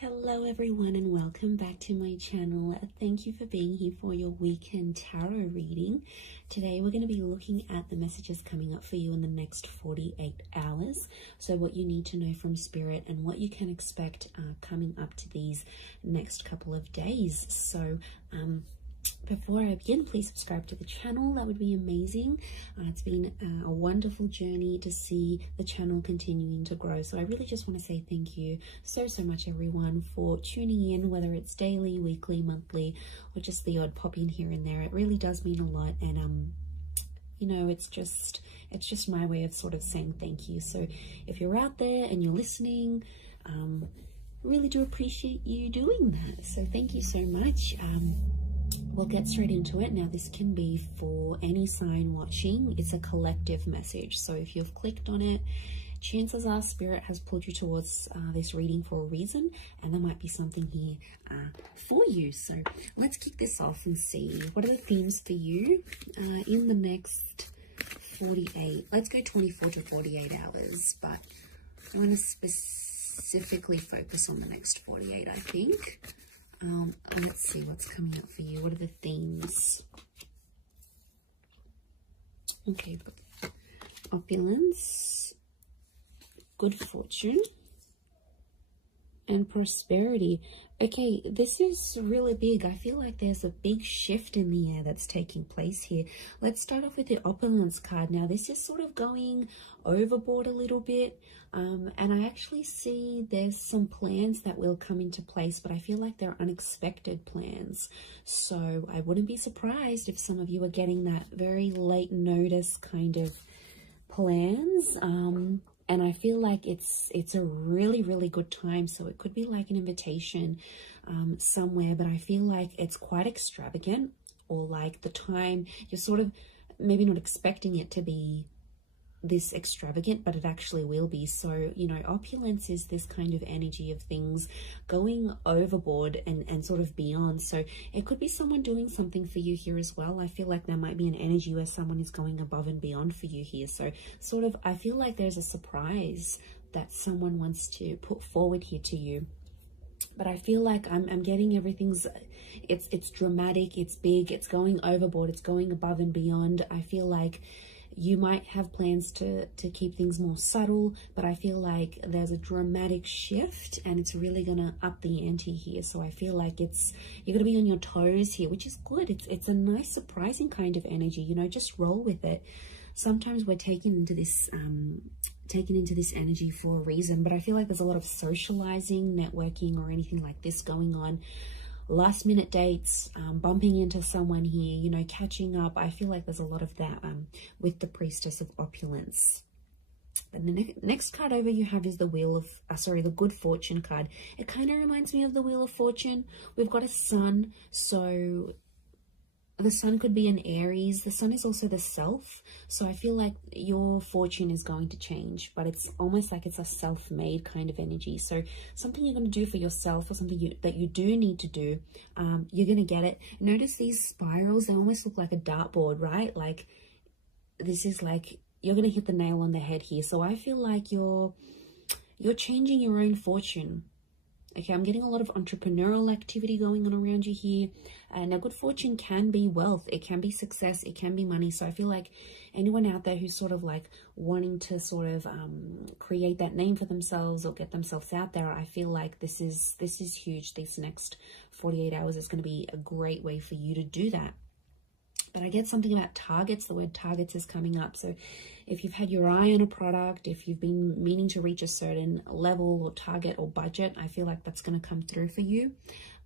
Hello everyone and welcome back to my channel. Thank you for being here for your weekend tarot reading. Today we're going to be looking at the messages coming up for you in the next 48 hours. So what you need to know from Spirit and what you can expect coming up to these next couple of days. So before I begin, please subscribe to the channel. That would be amazing. It's been a wonderful journey to see the channel continuing to grow. So I really just want to say thank you so much, everyone, for tuning in, whether it's daily, weekly, monthly, or just the odd pop in here and there. It really does mean a lot. And you know, it's just my way of sort of saying thank you. So if you're out there and you're listening, really do appreciate you doing that. So thank you so much. We'll get straight into it. Now, this can be for any sign watching. It's a collective message. So if you've clicked on it, chances are Spirit has pulled you towards this reading for a reason, and there might be something here for you. So let's kick this off and see what are the themes for you in the next 48. Let's go 24 to 48 hours, but I want to specifically focus on the next 48, I think. Let's see what's coming up for you. What are the themes? Okay, opulence, good fortune, and prosperity. Okay, this is really big. I feel like there's a big shift in the air that's taking place here. Let's start off with the opulence card. Now, this is sort of going overboard a little bit. And I actually see there's some plans that will come into place, but I feel like they're unexpected plans. So I wouldn't be surprised if some of you are getting that very late notice kind of plans. And I feel like it's a really good time. So it could be like an invitation somewhere, but I feel like it's quite extravagant, or like the time you're sort of maybe not expecting it to be this extravagant, but it actually will be. So, you know, opulence is this kind of energy of things going overboard and sort of beyond. So it could be someone doing something for you here as well. I feel like there might be an energy where someone is going above and beyond for you here. So sort of, I feel like there's a surprise that someone wants to put forward here to you. But I feel like I'm getting everything's, it's dramatic, it's big, it's going overboard, it's going above and beyond. I feel like you might have plans to keep things more subtle, but I feel like there's a dramatic shift and it's really gonna up the ante here. So I feel like you're gonna be on your toes here, which is good. It's a nice, surprising kind of energy, you know, just roll with it. Sometimes we're taken into this energy for a reason, but I feel like there's a lot of socializing, networking, or anything like this going on. Last minute dates, bumping into someone here, you know, catching up. I feel like there's a lot of that with the Priestess of Opulence. And the next card over you have is the Wheel of, the Good Fortune card. It kind of reminds me of the Wheel of Fortune. We've got a sun, so the sun could be an Aries. The sun is also the self. So I feel like your fortune is going to change, but it's almost like it's a self-made kind of energy. So something you're going to do for yourself, or something that you do need to do, you're going to get it. Notice these spirals, they almost look like a dartboard, right? Like this is like, you're going to hit the nail on the head here. So I feel like you're changing your own fortune. Okay, I'm getting a lot of entrepreneurial activity going on around you here. Now, good fortune can be wealth. It can be success. It can be money. So I feel like anyone out there who's sort of like wanting to sort of create that name for themselves or get themselves out there, I feel like this is huge. These next 48 hours is going to be a great way for you to do that. But I get something about targets. The word targets is coming up. So if you've had your eye on a product, if you've been meaning to reach a certain level or target or budget, I feel like that's going to come through for you.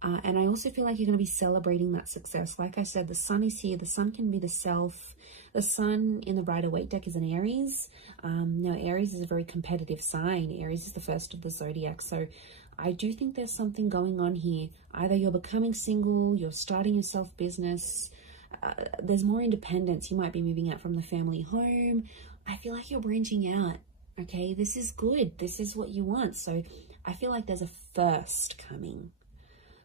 And I also feel like you're going to be celebrating that success. Like I said, the sun is here. The sun can be the self. The sun in the Rider-Waite deck is an Aries. Now, Aries is a very competitive sign. Aries is the first of the zodiac. So I do think there's something going on here. Either you're becoming single, you're starting your self-business, there's more independence. You might be moving out from the family home. I feel like you're branching out. Okay, this is good. This is what you want. So I feel like there's a first coming.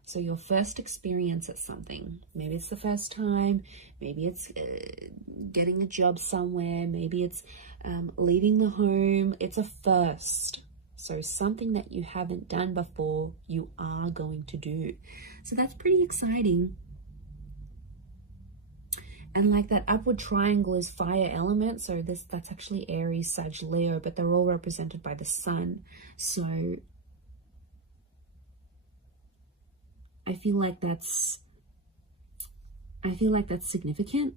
So your first experience at something. Maybe it's the first time. Maybe it's getting a job somewhere. Maybe it's leaving the home. It's a first. So something that you haven't done before, you are going to do. So that's pretty exciting. And like that upward triangle is fire element. So that's actually Aries, Sag, Leo, but they're all represented by the sun. So I feel like that's significant.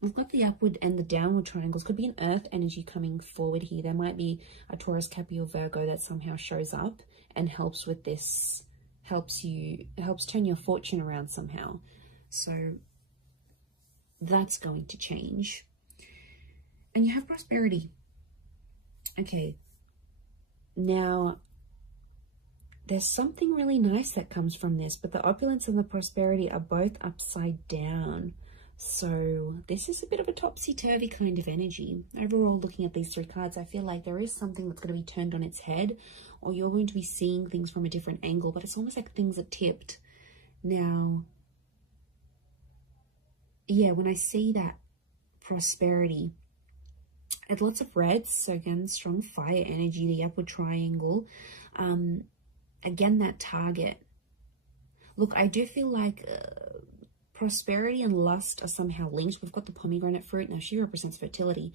We've got the upward and the downward triangles. Could be an earth energy coming forward here. There might be a Taurus, Capricorn, Virgo that somehow shows up and helps with this, helps turn your fortune around somehow. So that's going to change. And you have prosperity. Okay. Now, there's something really nice that comes from this, but the opulence and the prosperity are both upside down. So this is a bit of a topsy-turvy kind of energy. Overall, looking at these three cards, I feel like there is something that's going to be turned on its head, or you're going to be seeing things from a different angle, but it's almost like things are tipped. Now, yeah, when I see that prosperity, it's lots of reds. So again, strong fire energy, the upward triangle. Again, that target. Look, I do feel like prosperity and lust are somehow linked. We've got the pomegranate fruit. Now, she represents fertility.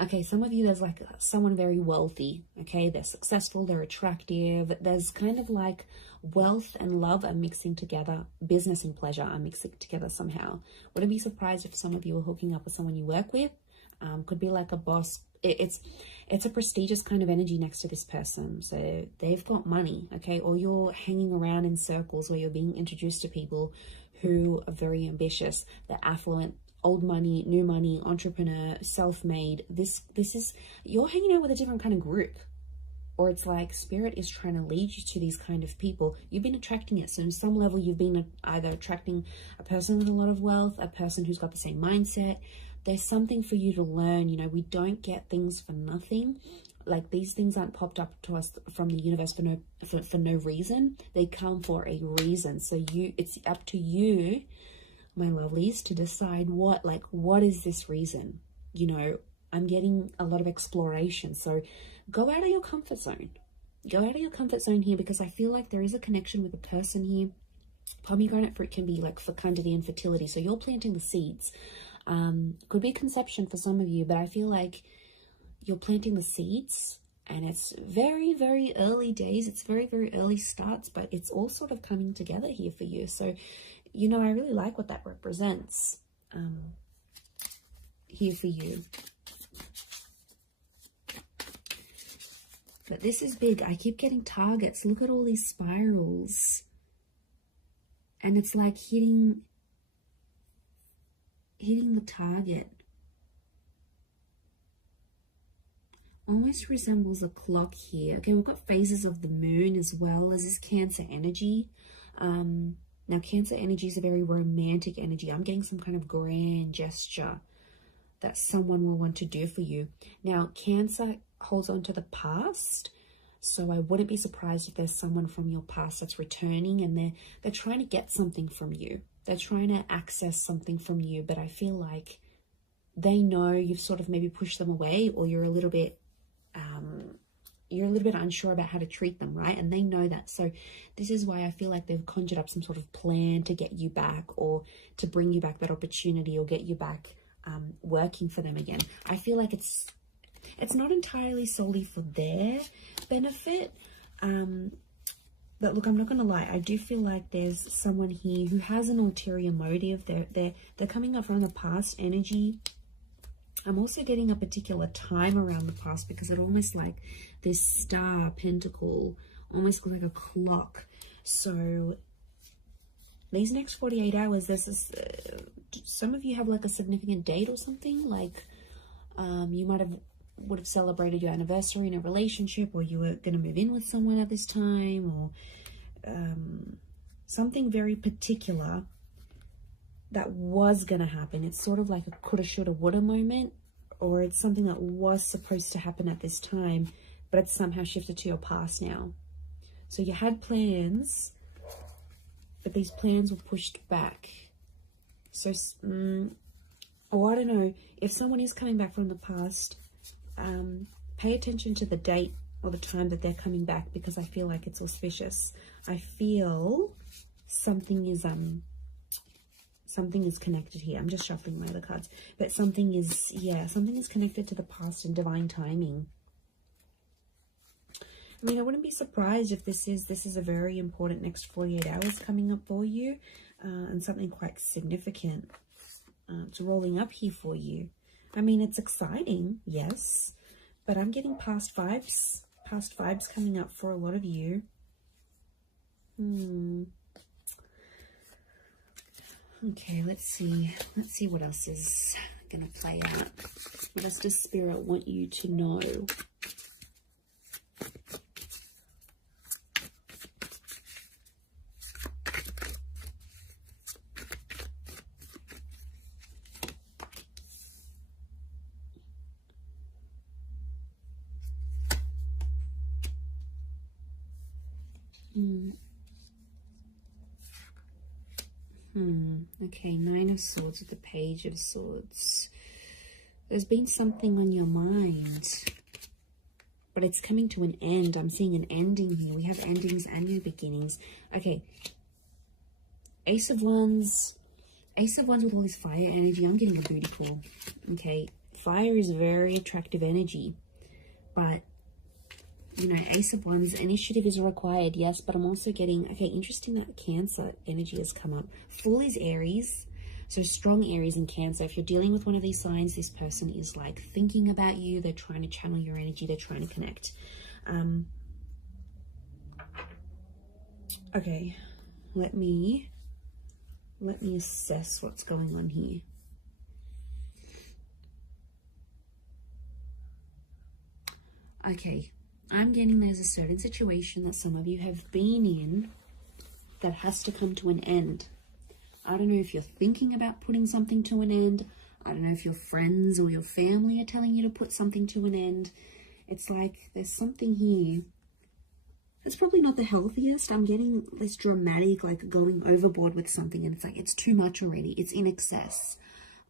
Okay, some of you, there's like someone very wealthy. Okay, they're successful, they're attractive. There's kind of like wealth and love are mixing together. Business and pleasure are mixing together somehow. Wouldn't be surprised if some of you are hooking up with someone you work with. Could be like a boss. It's a prestigious kind of energy next to this person. So they've got money, okay? Or you're hanging around in circles where you're being introduced to people who are very ambitious. They're affluent, old money, new money, entrepreneur, self-made. This is, you're hanging out with a different kind of group. Or it's like spirit is trying to lead you to these kind of people. You've been attracting it. So on some level, you've been either attracting a person with a lot of wealth, a person who's got the same mindset. There's something for you to learn. You know, we don't get things for nothing. Like, these things aren't popped up to us from the universe for no reason. They come for a reason. So it's up to you, my lovelies, to decide what is this reason? You know, I'm getting a lot of exploration. So go out of your comfort zone. Go out of your comfort zone here, because I feel like there is a connection with a person here. Pomegranate fruit can be like fecundity and fertility. So you're planting the seeds. Could be conception for some of you, but I feel like you're planting the seeds, and it's very, very early days. It's very, very early starts, but it's all sort of coming together here for you. So, you know, I really like what that represents here for you. But this is big. I keep getting targets. Look at all these spirals. And it's like hitting the target. Almost resembles a clock here. Okay, we've got phases of the moon as well as this Cancer energy. Now, Cancer energy is a very romantic energy. I'm getting some kind of grand gesture that someone will want to do for you. Now, Cancer holds on to the past. So I wouldn't be surprised if there's someone from your past that's returning, and they're trying to get something from you. They're trying to access something from you, but I feel like they know you've sort of maybe pushed them away, or you're a little bit unsure about how to treat them, right? And they know that. So this is why I feel like they've conjured up some sort of plan to get you back, or to bring you back that opportunity, or get you back working for them again. I feel like it's not entirely solely for their benefit. But look, I'm not going to lie. I do feel like there's someone here who has an ulterior motive. They're coming up from the past energy. I'm also getting a particular time around the past, because it almost like this star pentacle, almost like a clock. So these next 48 hours, there's this, some of you have like a significant date or something. Like you would have celebrated your anniversary in a relationship, or you were going to move in with someone at this time, or something very particular that was going to happen. It's sort of like a coulda, shoulda, woulda moment, or it's something that was supposed to happen at this time, but it's somehow shifted to your past now. So you had plans, but these plans were pushed back. So, I don't know, if someone is coming back from the past, Pay attention to the date or the time that they're coming back, because I feel like it's auspicious. I feel something is connected here. I'm just shuffling my other cards, but something is, yeah, something is connected to the past and divine timing. I mean, I wouldn't be surprised if this is a very important next 48 hours coming up for you, and something quite significant it's rolling up here for you. I mean, it's exciting, yes, but I'm getting past vibes coming up for a lot of you. Okay, let's see what else is gonna play out. What else does Spirit want you to know? Okay, Nine of Swords with the Page of Swords. There's been something on your mind, but it's coming to an end. I'm seeing an ending here. We have endings and new beginnings. Okay, Ace of Wands with all this fire energy. I'm getting a booty call. Okay, fire is very attractive energy, but you know, Ace of Wands, initiative is required, yes, but I'm also getting, okay, interesting that Cancer energy has come up. Fool is Aries, so strong Aries and Cancer. If you're dealing with one of these signs, this person is like thinking about you. They're trying to channel your energy. They're trying to connect. Okay, let me assess what's going on here. Okay. I'm getting there's a certain situation that some of you have been in that has to come to an end. I don't know if you're thinking about putting something to an end. I don't know if your friends or your family are telling you to put something to an end. It's like there's something here. It's probably not the healthiest. I'm getting this dramatic, like going overboard with something, and it's like it's too much already. It's in excess.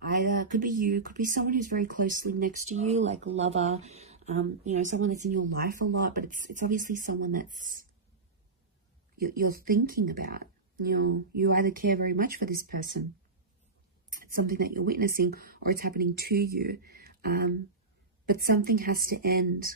Either could be you, could be someone who's very closely next to you, like a lover. You know, someone that's in your life a lot, but it's obviously someone that's you're thinking about. You either care very much for this person, it's something that you're witnessing, or it's happening to you, but something has to end.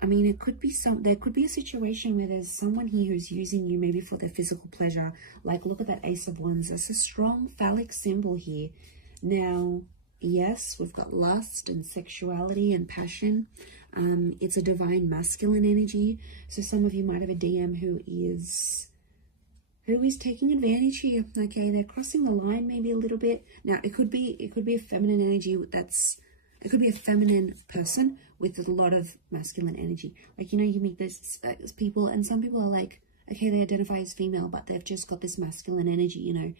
I mean, it could be there could be a situation where there's someone here who's using you maybe for their physical pleasure. Like, look at that Ace of Wands. There's a strong phallic symbol here. Now, yes, we've got lust and sexuality and passion. It's a divine masculine energy. So some of you might have a DM who is taking advantage here. Okay, they're crossing the line maybe a little bit. Now, it could be a feminine energy it could be a feminine person with a lot of masculine energy. Like, you know, you meet those people, and some people are like, okay, they identify as female, but they've just got this masculine energy, you know.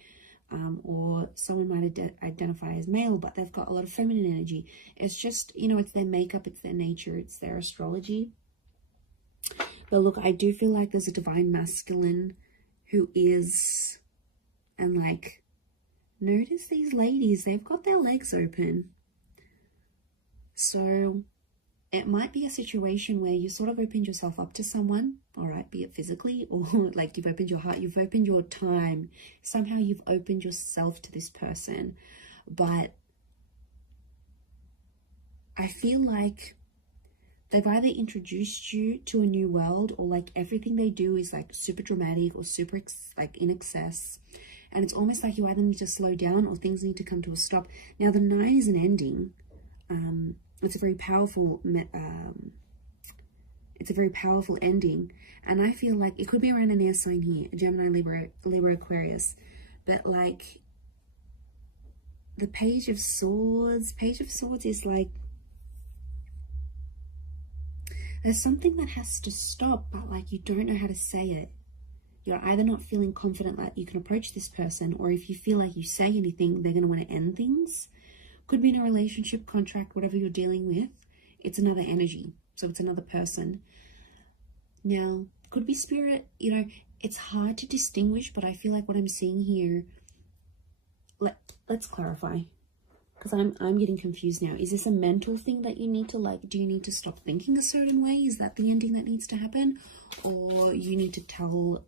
Or someone might identify as male, but they've got a lot of feminine energy. It's just, you know, it's their makeup, it's their nature, it's their astrology. But look, I do feel like there's a divine masculine who is, and like, notice these ladies, they've got their legs open. So it might be a situation where you sort of opened yourself up to someone, all right, be it physically or like you've opened your heart, you've opened your time, somehow you've opened yourself to this person. But I feel like they've either introduced you to a new world, or like everything they do is like super dramatic or super like in excess. And it's almost like you either need to slow down or things need to come to a stop. Now, the 9 is an ending. It's a very powerful ending, and I feel like it could be around an air sign here, Gemini, Libra, Aquarius, but like the Page of Swords is like there's something that has to stop, but like you don't know how to say it. You're either not feeling confident that you can approach this person, or if you feel like you say anything, they're going to want to end things. Could be in a relationship, contract, whatever you're dealing with. It's another energy. So it's another person. Now, could be spirit. You know, it's hard to distinguish, but I feel like what I'm seeing here, let's clarify, because I'm getting confused now. Is this a mental thing that you need to, like, do you need to stop thinking a certain way? Is that the ending that needs to happen? Or you need to tell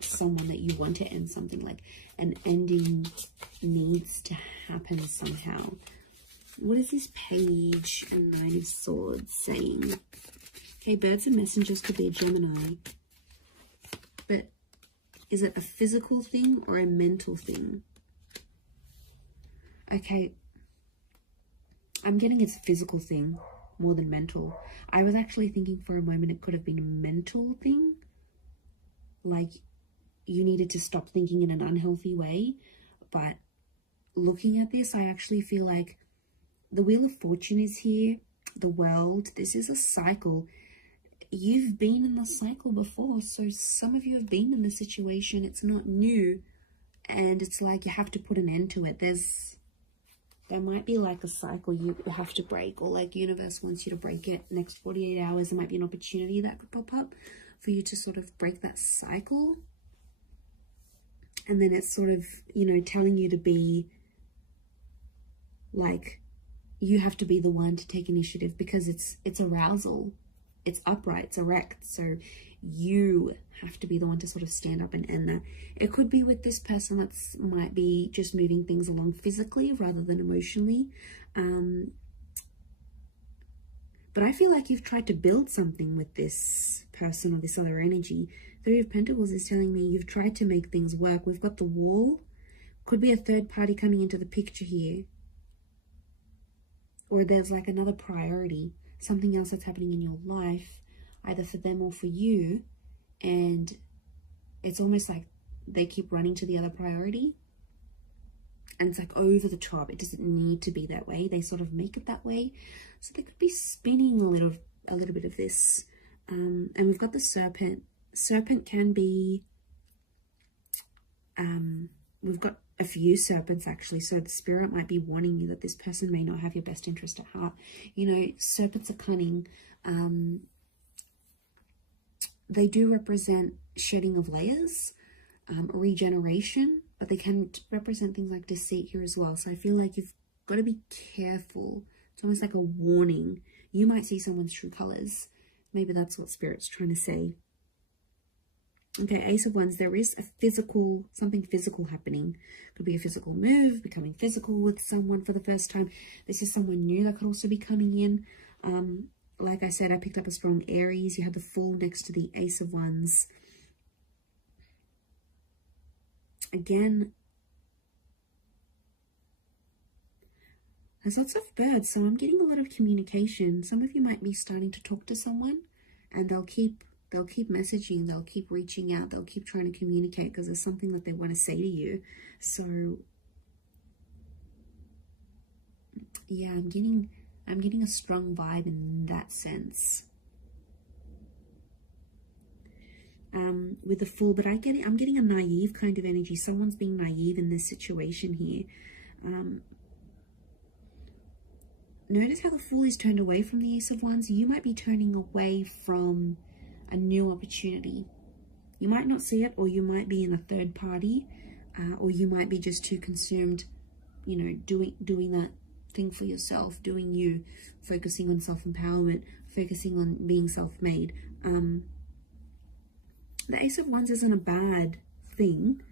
someone that you want to end something, like an ending needs to happen somehow? What is this Page and Nine of Swords saying? Okay, birds and messengers could be a Gemini. But is it a physical thing or a mental thing? Okay, I'm getting it's a physical thing more than mental. I was actually thinking for a moment it could have been a mental thing. Like you needed to stop thinking in an unhealthy way. But looking at this, I actually feel like the Wheel of Fortune is here. The World. This is a cycle. You've been in the cycle before. So some of you have been in the situation. It's not new. And it's like you have to put an end to it. There might be like a cycle you have to break, or like universe wants you to break it. Next 48 hours, there might be an opportunity that could pop up for you to sort of break that cycle. And then it's sort of, you know, telling you to be like, you have to be the one to take initiative, because it's arousal, it's upright, it's erect. So you have to be the one to sort of stand up and end that. It could be with this person that's might be just moving things along physically rather than emotionally. But I feel like you've tried to build something with this person or this other energy. Three of Pentacles is telling me you've tried to make things work. We've got the Wall. Could be a third party coming into the picture here. Or there's like another priority, something else that's happening in your life, either for them or for you. And it's almost like they keep running to the other priority. And it's like over the top. It doesn't need to be that way. They sort of make it that way. So they could be spinning a little bit of this. And we've got the Serpent. Serpent can be, we've got a few serpents actually, so the spirit might be warning you that this person may not have your best interest at heart. You know, serpents are cunning. They do represent shedding of layers, regeneration, but they can represent things like deceit here as well. So I feel like you've got to be careful. It's almost like a warning. You might see someone's true colors. Maybe that's what spirit's trying to say. Okay, Ace of Wands, there is a physical, something physical happening. Could be a physical move, becoming physical with someone for the first time. This is someone new that could also be coming in. Like I said, I picked up a strong Aries. You have the Fool next to the Ace of Wands. Again, there's lots of birds, so I'm getting a lot of communication. Some of you might be starting to talk to someone, and they'll keep messaging, they'll keep reaching out, they'll keep trying to communicate because there's something that they want to say to you. So yeah, I'm getting a strong vibe in that sense. With the Fool, but I'm getting a naive kind of energy. Someone's being naive in this situation here. Notice how the Fool is turned away from the Ace of Wands. You might be turning away from a new opportunity. You might not see it, or you might be in a third party, or you might be just too consumed, you know, doing that thing for yourself, doing you, focusing on self-empowerment, focusing on being self-made. The Ace of Wands isn't a bad thing.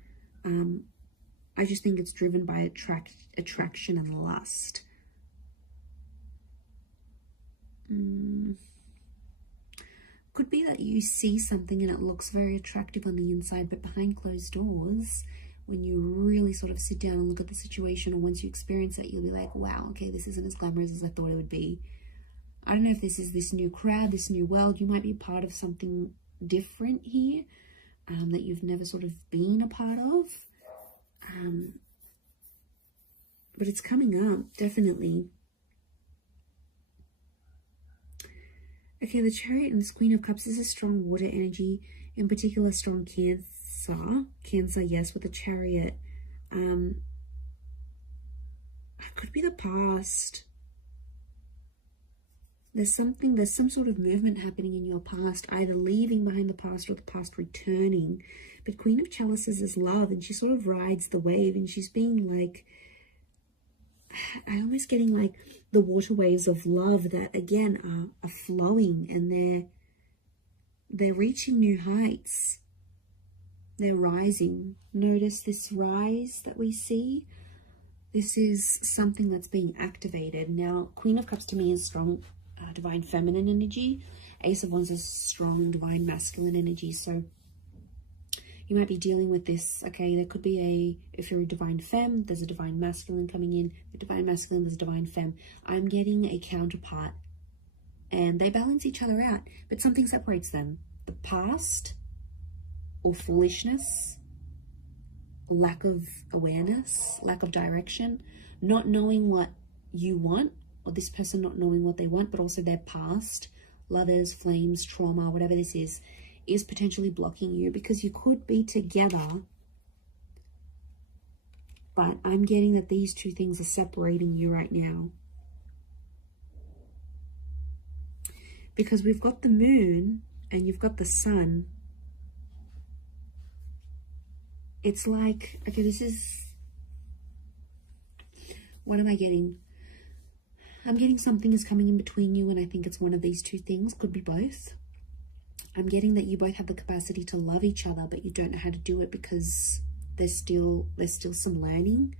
I just think it's driven by attraction and lust. Could be that you see something and it looks very attractive on the inside, but behind closed doors, when you really sort of sit down and look at the situation, or once you experience it, you'll be like, wow, okay, this isn't as glamorous as I thought it would be. I don't know if this is this new crowd, this new world. You might be part of something different here, that you've never sort of been a part of. But it's coming up, definitely. Okay, the Chariot and this Queen of Cups is a strong water energy, in particular strong Cancer. Cancer, yes, with the Chariot. It could be the past. There's some sort of movement happening in your past, either leaving behind the past or the past returning. But Queen of Chalices is love, and she sort of rides the wave, and she's being like, I'm almost getting like the water waves of love that again are flowing, and they're reaching new heights. They're rising. Notice this rise that we see. This is something that's being activated. Now, Queen of Cups to me is strong divine feminine energy. Ace of Wands is strong divine masculine energy. So you might be dealing with this. Okay, there could be if you're a divine femme, there's a divine masculine coming in. The divine masculine, there's a divine femme. I'm getting a counterpart, and they balance each other out, but something separates them. The past, or foolishness, lack of awareness, lack of direction, not knowing what you want, or this person not knowing what they want, but also their past, lovers, flames, trauma, whatever this is potentially blocking you, because you could be together, but I'm getting that these two things are separating you right now. Because we've got the moon and you've got the sun. It's like, okay, this is, what am I getting? I'm getting something is coming in between you, and I think it's one of these two things, could be both. I'm getting that you both have the capacity to love each other, but you don't know how to do it because there's still some learning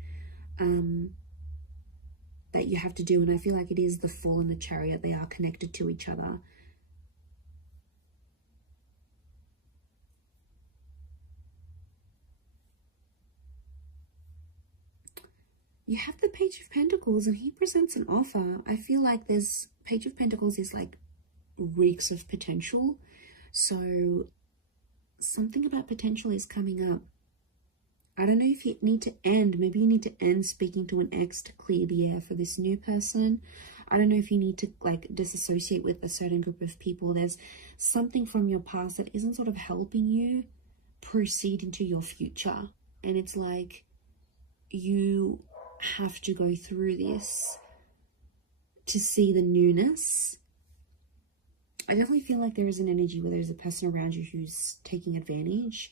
that you have to do. And I feel like it is the Fool and the Chariot. They are connected to each other. You have the Page of Pentacles, and he presents an offer. I feel like there's Page of Pentacles is like reeks of potential. So something about potential is coming up. I don't know if you need to end. Maybe you need to end speaking to an ex to clear the air for this new person. I don't know if you need to like disassociate with a certain group of people. There's something from your past that isn't sort of helping you proceed into your future. And it's like you have to go through this to see the newness. I definitely feel like there is an energy where there's a person around you who's taking advantage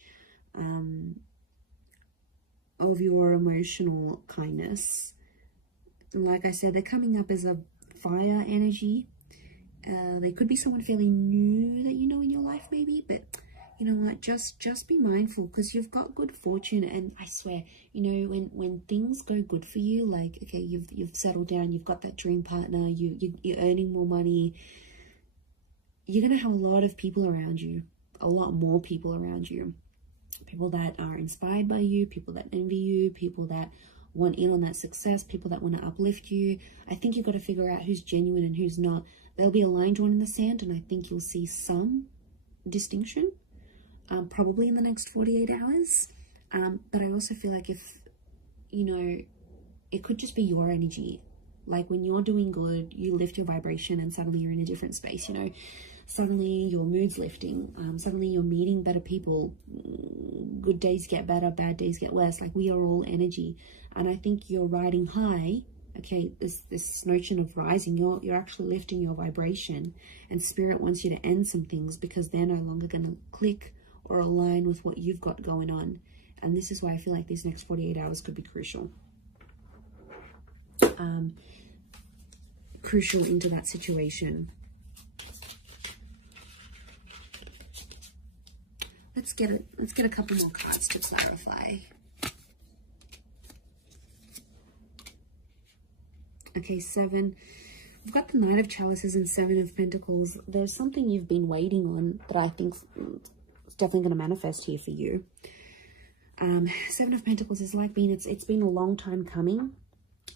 of your emotional kindness. And like I said, they're coming up as a fire energy. They could be someone fairly new that you know in your life maybe, but you know what, just be mindful, because you've got good fortune. And I swear, you know, when things go good for you, like okay, you've settled down, you've got that dream partner, you're earning more money, you're going to have a lot of people around you, a lot more people around you. People that are inspired by you, people that envy you, people that want in on that success, people that want to uplift you. I think you've got to figure out who's genuine and who's not. There'll be a line drawn in the sand, and I think you'll see some distinction, probably in the next 48 hours. But I also feel like if, you know, it could just be your energy. Like when you're doing good, you lift your vibration and suddenly you're in a different space, you know. Suddenly your mood's lifting. Suddenly you're meeting better people. Good days get better, bad days get worse. Like we are all energy. And I think you're riding high. Okay, this notion of rising, you're actually lifting your vibration. And Spirit wants you to end some things because they're no longer going to click or align with what you've got going on. And this is why I feel like these next 48 hours could be crucial. Crucial into that situation. Let's get a couple more cards to clarify. Okay, 7. We've got the Knight of Chalices and 7 of Pentacles. There's something you've been waiting on that I think is definitely going to manifest here for you. 7 of Pentacles is like it's been a long time coming.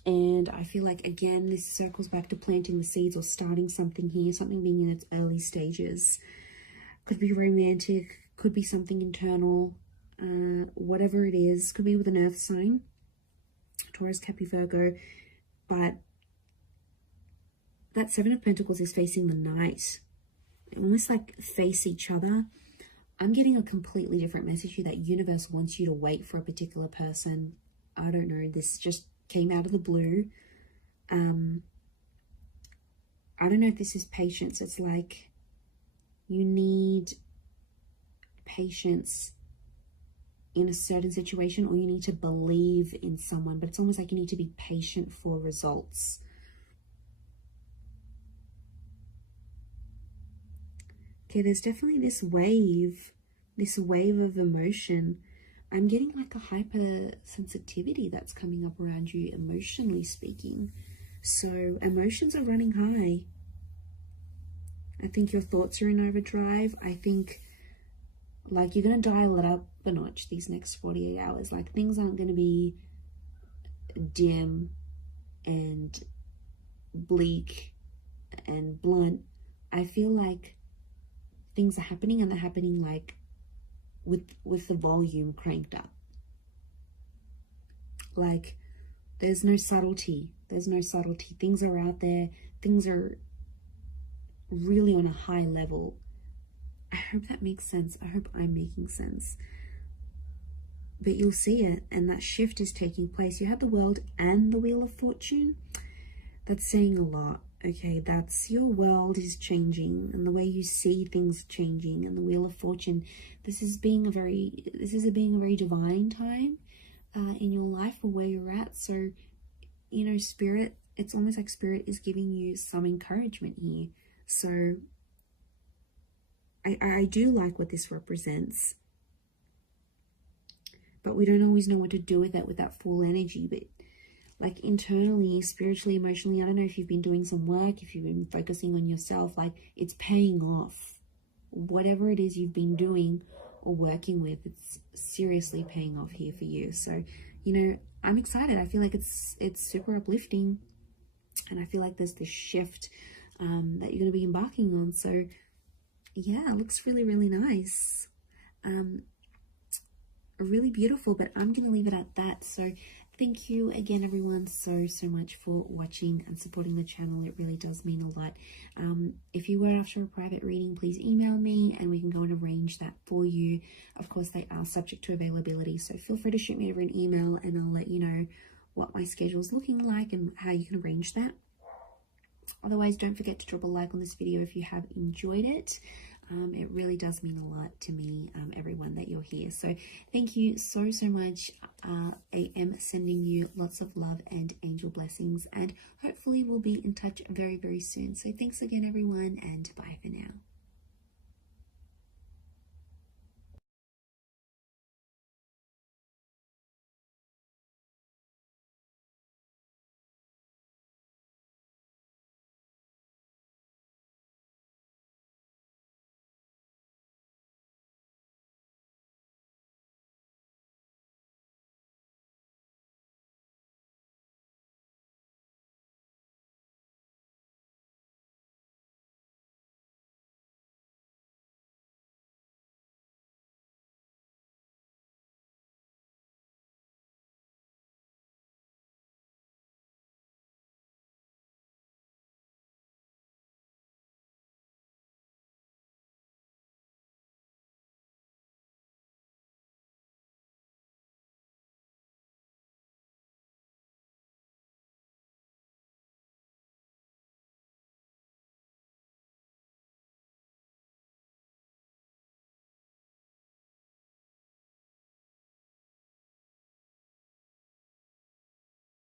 And I feel like, again, this circles back to planting the seeds or starting something here, something being in its early stages. Could be romantic, could be something internal, whatever it is. Could be with an earth sign, Taurus, Capricorn, Virgo. But that 7 of Pentacles is facing the Knight. Almost like face each other. I'm getting a completely different message here, that universe wants you to wait for a particular person. I don't know, this just came out of the blue. I don't know if this is patience. It's like you need patience in a certain situation, or you need to believe in someone, but it's almost like you need to be patient for results. Okay, there's definitely this wave of emotion. I'm getting like a hypersensitivity that's coming up around you, emotionally speaking. So emotions are running high. I think your thoughts are in overdrive. I think like you're going to dial it up a notch these next 48 hours. Like things aren't going to be dim and bleak and blunt. I feel like things are happening, and they're happening like with the volume cranked up. Like there's no subtlety. Things are out there. Things are really on a high level. I hope that makes sense. I hope I'm making sense. But you'll see it, and that shift is taking place. You have the World and the Wheel of Fortune. That's saying a lot. Okay, that's your world is changing, and the way you see things changing. And the Wheel of Fortune, this is being a very divine time in your life, or where you're at. So, you know, Spirit, it's almost like Spirit is giving you some encouragement here. So I do like what this represents, but we don't always know what to do with that full energy. But like internally, spiritually, emotionally, I don't know if you've been doing some work, if you've been focusing on yourself, like it's paying off. Whatever it is you've been doing or working with, it's seriously paying off here for you. So, you know, I'm excited. I feel like it's super uplifting, and I feel like there's this shift that you're going to be embarking on. So yeah, it looks really, really nice. Really beautiful, but I'm going to leave it at that. So thank you again, everyone, so much for watching and supporting the channel. It really does mean a lot. If you were after a private reading, please email me and we can go and arrange that for you. Of course, they are subject to availability, so feel free to shoot me over an email and I'll let you know what my schedule is looking like and how you can arrange that. Otherwise, don't forget to drop a like on this video if you have enjoyed it. It really does mean a lot to me, everyone, that you're here. So thank you so much. I am sending you lots of love and angel blessings, and hopefully we'll be in touch very, very soon. So thanks again, everyone, and bye for now.